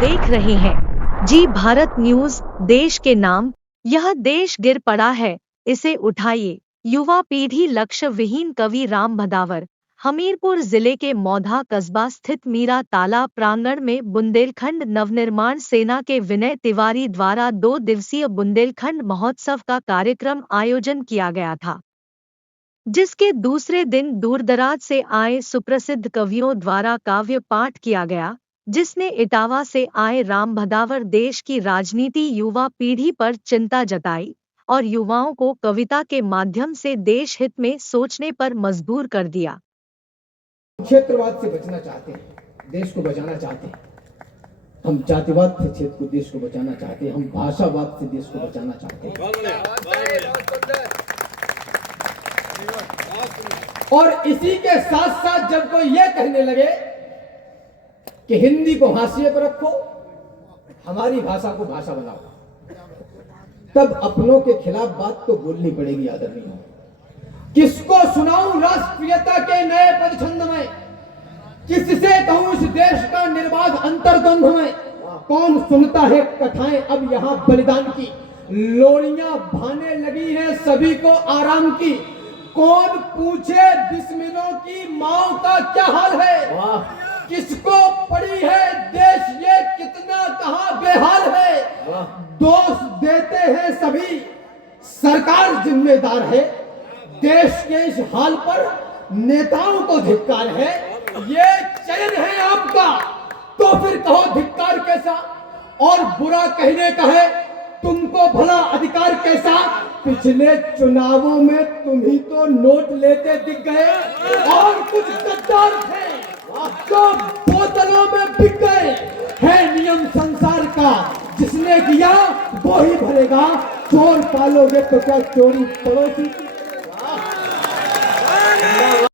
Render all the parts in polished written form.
देख रहे हैं जी भारत न्यूज। देश के नाम, यह देश गिर पड़ा है, इसे उठाइए। युवा पीढ़ी लक्ष्य विहीन। कवि राम भदावर। हमीरपुर जिले के मौधा कस्बा स्थित मीरा तालाब प्रांगण में बुंदेलखंड नवनिर्माण सेना के विनय तिवारी द्वारा 2 दिवसीय बुंदेलखंड महोत्सव का कार्यक्रम आयोजन किया गया था, जिसके दूसरे दिन दूरदराज से आए सुप्रसिद्ध कवियों द्वारा काव्य पाठ किया गया, जिसने इटावा से आए राम भदावर देश की राजनीति युवा पीढ़ी पर चिंता जताई और युवाओं को कविता के माध्यम से देश हित में सोचने पर मजबूर कर दिया। क्षेत्रवाद से बचना चाहते हैं, देश को बचाना चाहते हैं। हम जातिवाद से क्षेत्र को, देश को बचाना चाहते हैं। हम भाषावाद से देश को बचाना चाहते हैं। और इसी के साथ साथ जब कोई ये कहने लगे कि हिंदी को हाशिए पर रखो, हमारी भाषा को भाषा बनाओ, तब अपनों के खिलाफ बात तो बोलनी पड़ेगी। आदरणीय, किसको सुनाऊं राष्ट्रीयता के नए पदछंद में, किससे कहूं इस देश का निर्बाध अंतर्द्वंद में। कौन सुनता है कथाएं अब यहाँ बलिदान की, लोरियां भाने लगी हैं सभी को आराम की। कौन पूछे बिस्मिलों की माओ का क्या हाल है, किसको पड़ी है देश ये कितना कहां बेहाल है। दोष देते हैं सभी, सरकार जिम्मेदार है, देश के इस हाल पर नेताओं को धिक्कार है। ये चयन है आपका तो फिर कहो धिक्कार कैसा, और बुरा कहने का है तुमको भला अधिकार कैसा। पिछले चुनावों में तुम ही तो नोट लेते दिख गए और कुछ गद्दार थे जो बोतलों में बिक गए। है नियम संसार का, जिसने किया वो ही भरेगा। चोर पालोगे तो क्या चोरी पड़ोसी की।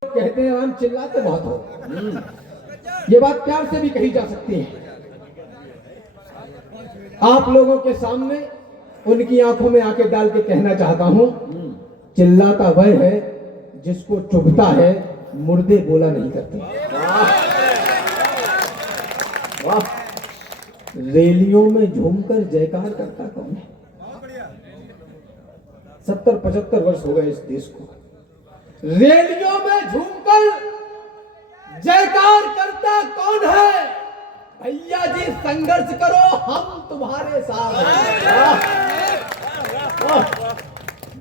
कहते हैं हम चिल्लाते बहुत हो, ये बात प्यार से भी कही जा सकती है। आप लोगों के सामने उनकी आंखों में आके डाल के कहना चाहता हूं, चिल्लाता वह है जिसको चुभता है, मुर्दे बोला नहीं करते। रैलियों में झूमकर जयकार करता कौन है? 70-75 वर्ष हो गए इस देश को। रैलियों में झूमकर जयकार करता कौन है? भैया जी संघर्ष करो, हम तुम्हारे साथ हैं।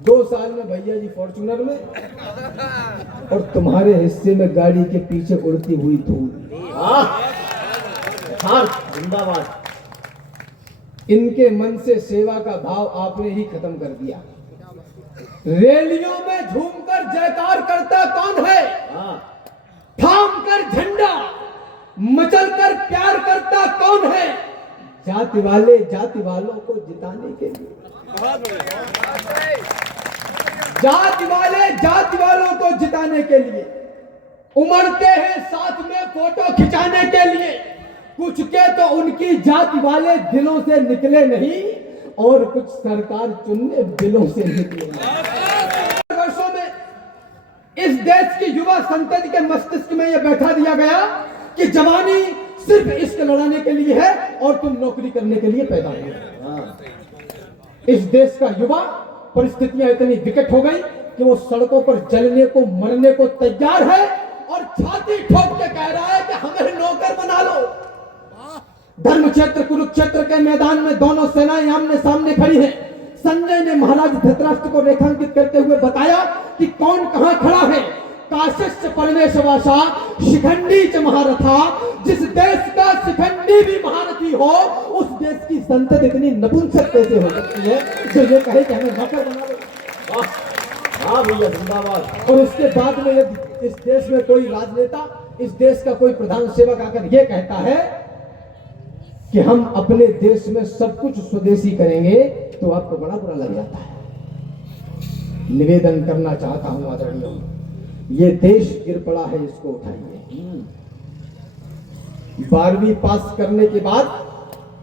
2 साल में भैया जी फॉर्च्यूनर में, और तुम्हारे हिस्से में गाड़ी के पीछे उड़ती हुई धूल। जिंदाबाद। इनके मन से सेवा का भाव आपने ही खत्म कर दिया। रैलियों में झूमकर जयकार करता कौन है? थाम कर झंडा मचल कर प्यार करता कौन है? जाति वाले जाति वालों को जिताने के लिए, जाति वाले जाति वालों को जिताने के लिए उमड़ते हैं साथ में फोटो खिंचाने के लिए। कुछ के तो उनकी जाति वाले दिलों से निकले नहीं, और कुछ सरकार चुनने दिलों से निकले। वर्षों में इस देश की युवा संतति के मस्तिष्क में यह बैठा दिया गया कि जवानी सिर्फ इश्क लड़ाने के लिए है और तुम नौकरी करने के लिए पैदा हुए। इस देश का युवा, परिस्थितियां इतनी विकट हो गई कि वो सड़कों पर जलने को मरने को तैयार है और छाती ठोक के कह रहा है कि हमें नौकर बना लो। धर्म क्षेत्र कुरुक्षेत्र के मैदान में दोनों सेनाएं आमने सामने खड़ी हैं। संजय ने महाराज धृतराष्ट्र को रेखांकित करते हुए बताया कि कौन कहां खड़ा है। काश्यप परमेशवासा शिखंडी च महारथा। जिस देश का शिखंडी भी महारथी हो, उस देश की संसद इतनी नपुंसक कैसे हो सकती है जो ये कहे कि हमें नौकर बना लो। हाँ भैया जिंदाबाद। और उसके बाद में यदि इस देश में कोई राजनेता, इस देश का कोई प्रधान सेवक आकर ये कहता है कि हम अपने देश में सब कुछ स्वदेशी करेंगे, तो आपको बड़ा बुरा लग जाता है। निवेदन करना चाहता हूं आदरणीय, ये देश गिर पड़ा है, इसको उठाइए। 12वीं पास करने के बाद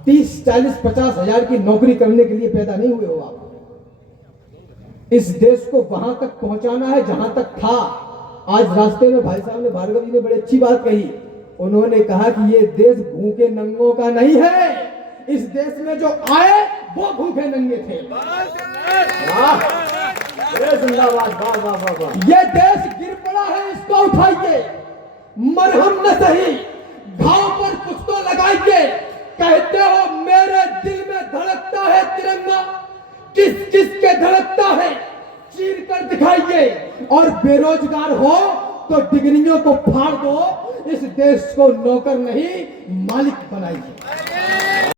30, 40, 50 हजार की नौकरी करने के लिए पैदा नहीं हुए हो आप। इस देश को वहां तक पहुंचाना है जहां तक था। आज रास्ते में भाई साहब ने, भार्गव जी ने बड़ी अच्छी बात कही। उन्होंने कहा कि ये देश भूखे नंगों का नहीं है, इस देश में जो आए वो भूखे नंगे थे। जिंदाबाद, वाह वाह वाह वाह। ये देश गिर पड़ा है, इसको उठाइए, मरहम न सही घाव पर कुछ तो लगाइए। कहते हो मेरे दिल में धड़कता है तिरंगा, किस किस के धड़कता है चीर कर दिखाइए। और बेरोजगार हो तो डिग्रियों को फाड़ दो, इस देश को नौकर नहीं मालिक बनाइए।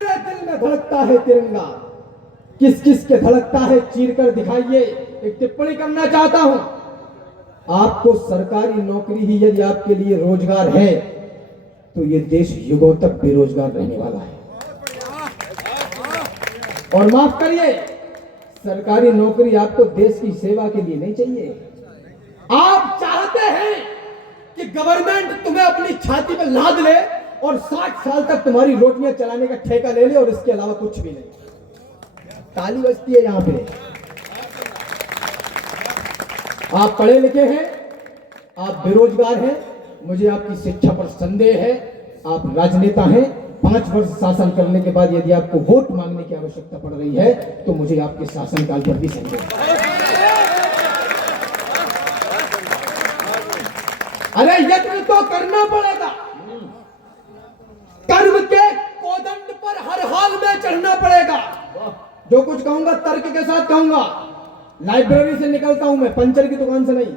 मेरे दिल में धड़कता है तिरंगा, किस किस के धड़कता है चीर कर दिखाइए। एक टिप्पणी करना चाहता हूं, आपको सरकारी नौकरी ही यदि आपके लिए रोजगार है तो ये देश युगों तक बेरोजगार रहने वाला है। और माफ करिए, सरकारी नौकरी आपको देश की सेवा के लिए नहीं चाहिए। आप चाहते हैं कि गवर्नमेंट तुम्हें अपनी छाती पर लाद ले और 60 साल तक तुम्हारी रोटियां चलाने का ठेका ले ले और इसके अलावा कुछ भी नहीं। ताली बजती है यहां पे। आप पढ़े लिखे हैं, आप बेरोजगार हैं, मुझे आपकी शिक्षा पर संदेह है। आप राजनेता हैं, 5 वर्ष शासन करने के बाद यदि आपको वोट मांगने की आवश्यकता पड़ रही है तो मुझे आपके शासनकाल पर भी संदेह है। अरे यत्न तो करना पड़ेगा, कर्म के कोदंड पर हर हाल में चढ़ना पड़ेगा। जो कुछ कहूंगा तर्क के साथ कहूंगा। लाइब्रेरी से निकलता हूं मैं, पंचर की दुकान से नहीं।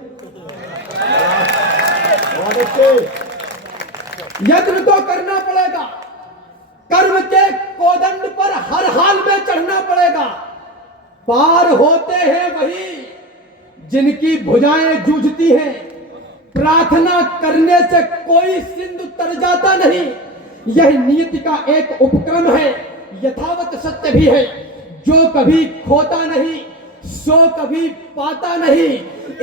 यत्न तो करना पड़ेगा, कर्म के कोदंड पर हर हाल में चढ़ना पड़ेगा। पार होते हैं वही जिनकी भुजाएं जूझती हैं, प्रार्थना करने से कोई सिंधु तर जाता नहीं। यह नियति का एक उपक्रम है, यथावत सत्य भी है। जो कभी खोता नहीं सो कभी पाता नहीं।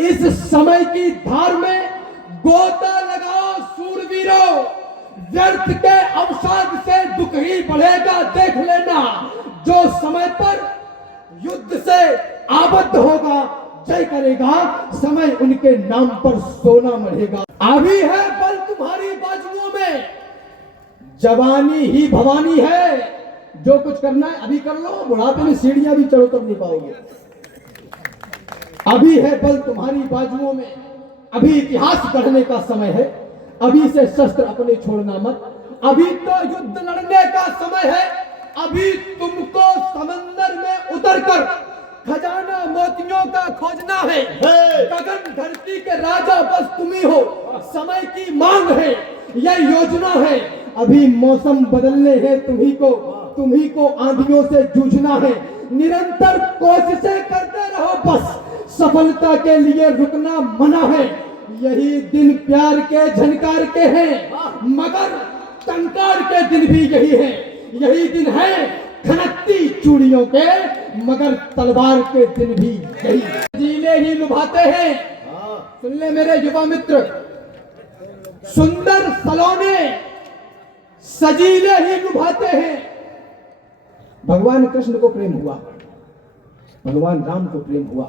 इस समय की धार में गोता लगाओ सूरवीरों, व्यर्थ के अवसाद से दुख ही बढ़ेगा देख लेना। जो समय पर युद्ध से आबद्ध होगा जय करेगा, समय उनके नाम पर सोना मढ़ेगा। अभी है बल तुम्हारी बाजुओं में, जवानी ही भवानी है। जो कुछ करना है अभी कर लो, बुढ़ापे में सीढ़ियां भी चढ़ो तब नहीं पाओगे। अभी है बल तुम्हारी बाजुओं में, अभी इतिहास गढ़ने का समय है। अभी से शस्त्र अपने छोड़ना मत, अभी तो युद्ध लड़ने का समय है। अभी तुमको समंदर में उतरकर खजाना मोतियों का खोजना है। गगन धरती के राजा बस तुम ही हो, समय की मांग है, यह योजना है। अभी मौसम बदलने हैं तुम्ही को आंधियों से जूझना है। निरंतर कोशिशें करते रहो, बस सफलता के लिए रुकना मना है। यही दिन प्यार के झनकार के हैं, मगर टंकार के दिन भी यही है। यही दिन है खनकती चूड़ियों के, मगर तलवार के दिन भी यही। सजीले ही लुभाते हैं, सुन ले मेरे युवा मित्र, सुंदर सलोने सजीले ही लुभाते हैं। भगवान कृष्ण को प्रेम हुआ, भगवान राम को प्रेम हुआ,